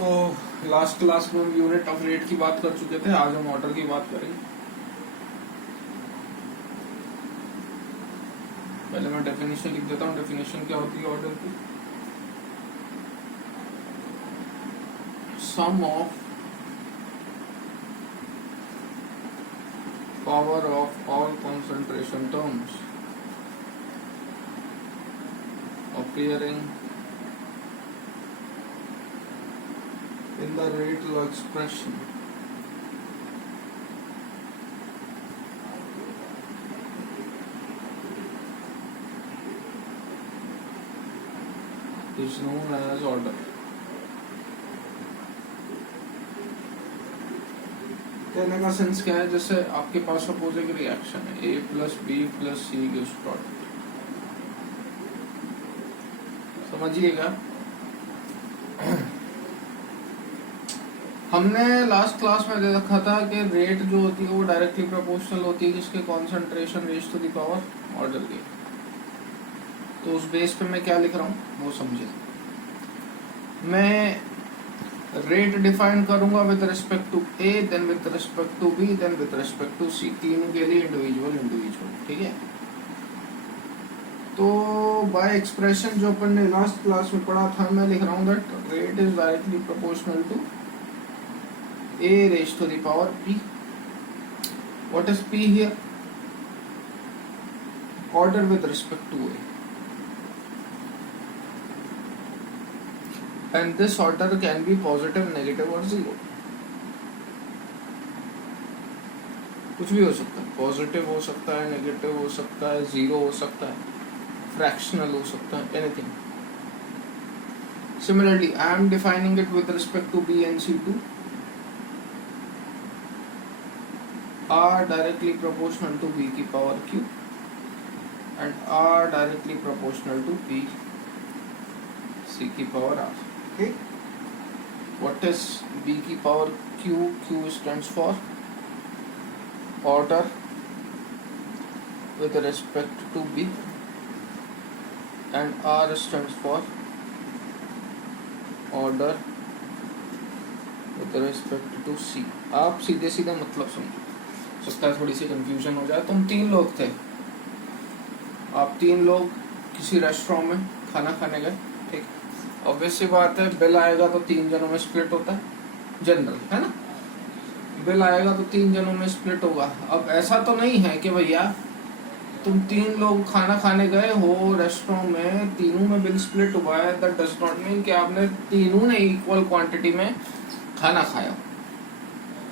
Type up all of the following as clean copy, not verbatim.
तो last class में हम यूनिट ऑफ रेट की बात कर चुके थे, आज हम ऑर्डर की बात करेंगे। पहले मैं डेफिनेशन लिख देता हूँ। डेफिनेशन क्या होती है ऑर्डर की? Sum of power of all concentration terms appearing in the rate law expression is known as order। कहने का सेंस क्या है? जैसे आपके पास सपोज एक रिएक्शन है A plus B plus C gives product, समझिएगा। हमने लास्ट क्लास में दे रखा था कि रेट जो होती है वो डायरेक्टली प्रोपोर्शनल होती है किसके? Concentration raise to the power order के। तो उस बेस पे मैं क्या लिख रहा हूँ वो समझिए। मैं रेट डिफाइन करूंगा with respect to A, then with respect to B, then with respect to C, तीनों के लिए इंडिविजुअल, ठीक है। तो बाय एक्सप्रेशन जो अपन ने लास्ट क्लास में पढ़ा था, मैं लिख रहा हूँ that rate is directly proportional to A raise to the power P. What is P here? Order with respect to A, and this order can be positive, negative or zero। कुछ भी हो सकता है, पॉजिटिव हो सकता है, negative हो सकता है, जीरो हो सकता है, फ्रैक्शनल हो सकता है, anything. Similarly, I am defining it with respect to B and C2 are directly proportional to B की power Q and are directly proportional to B C की power R। Okay, what is B की power Q? Q stands for order with respect to B and R stands for order with respect to C। आप सीधे सीधे मतलब समझो, सकता है थोड़ी सी कंफ्यूजन हो जाए। तुम तीन लोग थे, आप तीन लोग किसी रेस्टोरेंट में खाना खाने गए, ठीक। ऑब्वियस सी बात है, बिल आएगा तो तीन जनों में स्प्लिट होता है, जनरल है ना। बिल आएगा तो तीन जनों में स्प्लिट होगा। अब ऐसा तो नहीं है कि भैया तुम तीन लोग खाना खाने गए हो रेस्टोरेंट में, तीनों में बिल स्प्लिट हुआ है, दैट डज नॉट मीन कि आपने तीनों ने इक्वल क्वांटिटी में खाना खाया।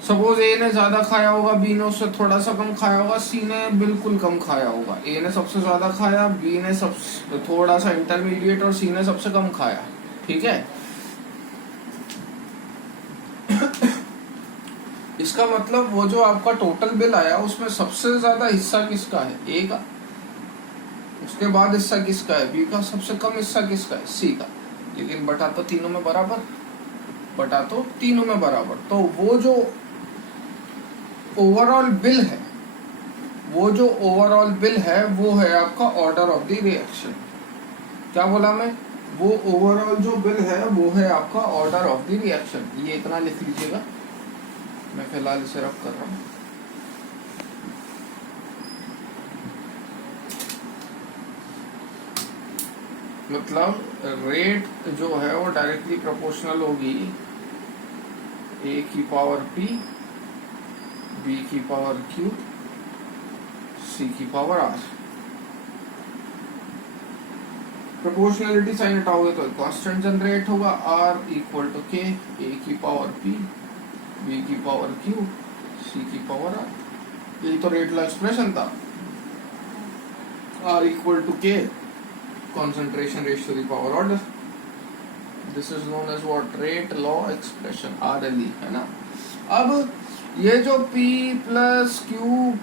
सपोज ए ने ज्यादा खाया होगा, बी ने उससे थोड़ा सा कम खाया होगा, सी ने बिल्कुल कम खाया होगा। ए ने सबसे ज्यादा खाया, बी ने सबसे थोड़ा सा इंटरमीडिएट और सी ने सबसे कम खाया, ठीक है। इसका मतलब वो जो आपका टोटल बिल आया उसमें सबसे ज्यादा हिस्सा किसका है? ए का। उसके बाद हिस्सा किसका है? बी का। सबसे कम हिस्सा किसका है? सी का। लेकिन बटा तो तीनों में बराबर, बटा तो तीनों में बराबर। तो वो जो ओवरऑल बिल है, वो जो ओवरऑल बिल है वो है आपका ऑर्डर ऑफ द रिएक्शन। क्या बोला मैं? वो ओवरऑल जो बिल है वो है आपका ऑर्डर ऑफ द रिएक्शन। ये इतना लिख लीजिएगा, मैं फिलहाल इसे रख कर रहा हूं। मतलब रेट जो है वो डायरेक्टली प्रोपोर्शनल होगी ए की पावर पी, बी की पावर क्यू, सी की पावर आर। प्रोपोर्शनलिटी साइन हटाओगे तो कांस्टेंट जनरेट होगा, आर इक्वल टू के, ए की पावर पी, बी की पावर क्यू, सी की पावर आर। यही तो रेट लॉ एक्सप्रेशन था। आर इक्वल टू के, concentration raised to the power order। This is known as what? Rate law expression, RLE, है ना। अब ये जो P plus Q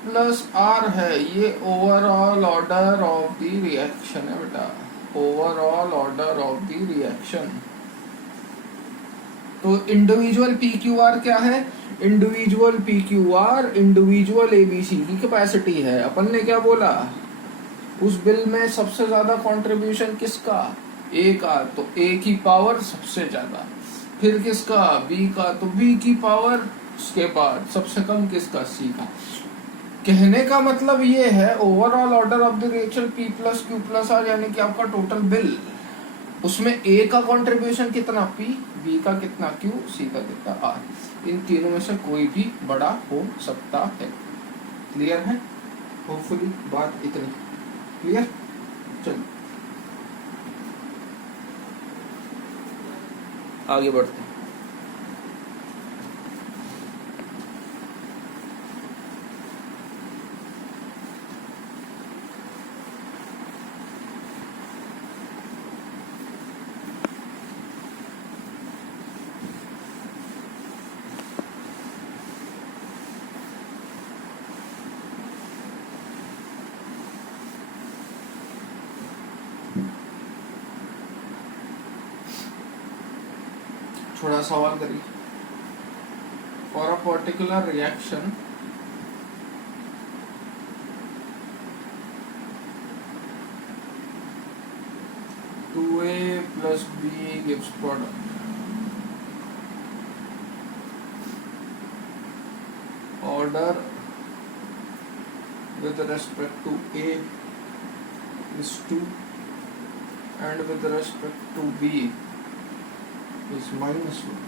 plus R है, ये overall order of the reaction है बेटा, overall order of the reaction. तो इंडिविजुअल PQR क्या है? इंडिविजुअल PQR इंडिविजुअल ABC की कैपेसिटी है। अपन ने क्या बोला? उस बिल में सबसे ज्यादा कंट्रीब्यूशन किसका? ए का। तो ए की पावर सबसे ज्यादा, फिर किसका, बी का, तो बी की पावर, उसके बाद सबसे कम किसका, सी का। कहने का मतलब ये है overall order of the reaction P plus Q plus R, यानी कि आपका टोटल बिल, उसमें ए का कंट्रीब्यूशन कितना, पी, बी का कितना, क्यू, सी का कितना, आर। इन तीनों में से कोई भी बड़ा हो सकता है। क्लियर है? होपफुली बात इतनी क्लियर। चलो आगे बढ़ते हैं। थोड़ा सवाल करिए। For a particular reaction to A plus B gives product, order with respect to A is 2 and with respect to B is -1।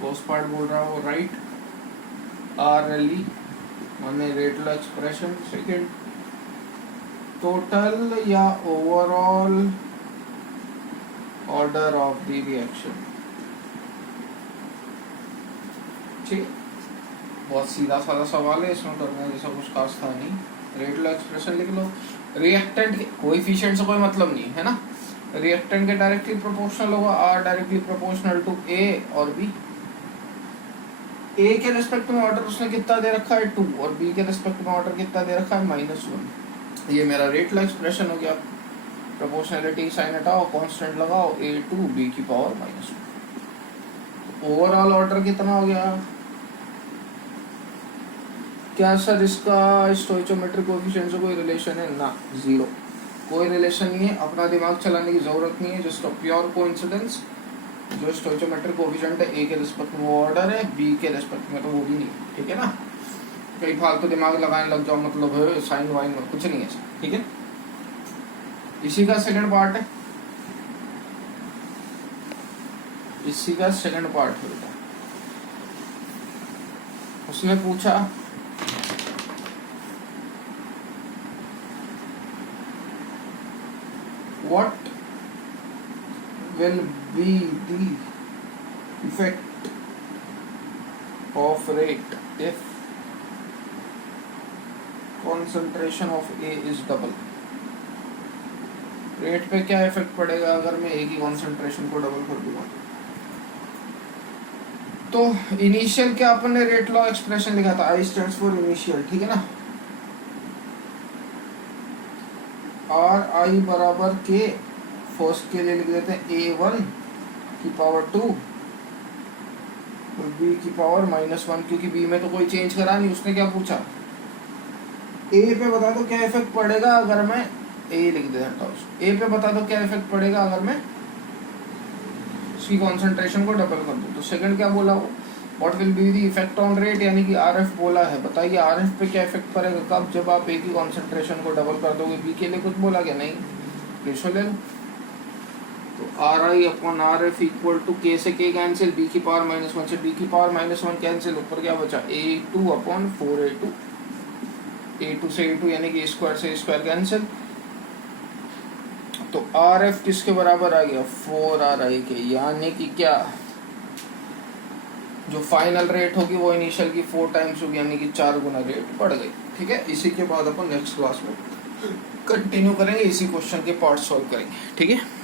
First part बोल रहा हूँ राइट RLE माने rate law expression. Second, total या overall order of the reaction. ठीक, बहुत सीधा साधा सवाल है, इसमें करने जैसा कुछ खास था नहीं। रेट लॉ एक्सप्रेशन लिख लो। रिएक्टेंट के कोएफिशिएंट से कोई मतलब नहीं है ना, रिएक्टेंट के डायरेक्टली प्रोपोर्शनल होगा, आर डायरेक्टली प्रोपोर्शनल टू ए और बी। ए के रिस्पेक्ट में ऑर्डर उसने कितना दे रखा है 2 और बी के रिस्पेक्ट में ऑर्डर कितना दे रखा है -1। ये मेरा रेट लॉ एक्सप्रेशन हो गया। प्रोपोर्शनलिटी साइन हटाओ, कांस्टेंट लगाओ, a2 b की पावर -1। ओवरऑल ऑर्डर कितना हो गया? क्या सर इसका स्टोइचोमेट्रिक कोएफिशिएंट से कोई रिलेशन है? ना, जीरो, कोई रिलेशन नहीं है। अपना दिमाग चलाने की जरूरत नहीं है, जस्ट प्योर कोइंसिडेंस। जो स्टोइचोमेट्रिक कोएफिशिएंट है ए के रिस्पेक्ट में वो ऑर्डर है, बी के रिस्पेक्ट में तो वो भी नहीं है। ठीक है ना, कई फालतू दिमाग लगाने लग जाओ, मतलब है साइन वाइन में कुछ नहीं है। ठीक है, इसी का सेकंड पार्ट है, इसी का सेकंड पार्ट है। उसने पूछा what will be the effect of rate if concentration of A is double। Rate पे क्या इफेक्ट पड़ेगा अगर मैं ए की कॉन्सेंट्रेशन को डबल कर दूंगा? तो इनिशियल क्या अपन ने रेट लॉ एक्सप्रेशन लिखा था, आई स्टैंड्स फॉर इनिशियल। ठीक है ना, आर आई बराबर के, फर्स्ट के लिए लिख देते हैं a1 की पावर 2 और b की पावर -1, क्योंकि b में तो कोई चेंज करा नहीं। उसने क्या पूछा, a पे बता दो क्या इफेक्ट पड़ेगा अगर मैं a लिख देता हूँ, a पे बता दो क्या इफेक्ट पड़ेगा अगर मैं उसकी कॉन्सेंट्रेशन को डबल कर दूँ। तो सेकंड क्या बोला वो, what will be the effect on rate, यानी कि RF बोला है। बताइए RF पे क्या इफेक्ट पड़ेगा कब, जब आप ए की कॉन्सेंट्रेशन को डबल कर दोगे। बी के लिए कुछ बोला क्या? नहीं, रेशो ले लो। तो RI upon RF equal to K से के कैंसिल, बी की पावर -1 से बी की पावर -1 कैंसिल, ऊपर क्या बचा a2 अपॉन 4a2, a2 से a2 यानी कि स्क्वायर से स्क्वायर कैंसिल। तो RF किसके बराबर आ गया, 4RI के, यानी कि क्या, जो फाइनल रेट होगी वो इनिशियल की 4 टाइम्स होगी, यानी कि 4 गुना रेट बढ़ गई। ठीक है, इसी के बाद अपन नेक्स्ट क्लास में कंटिन्यू करेंगे, इसी क्वेश्चन के पार्ट सॉल्व करेंगे। ठीक है।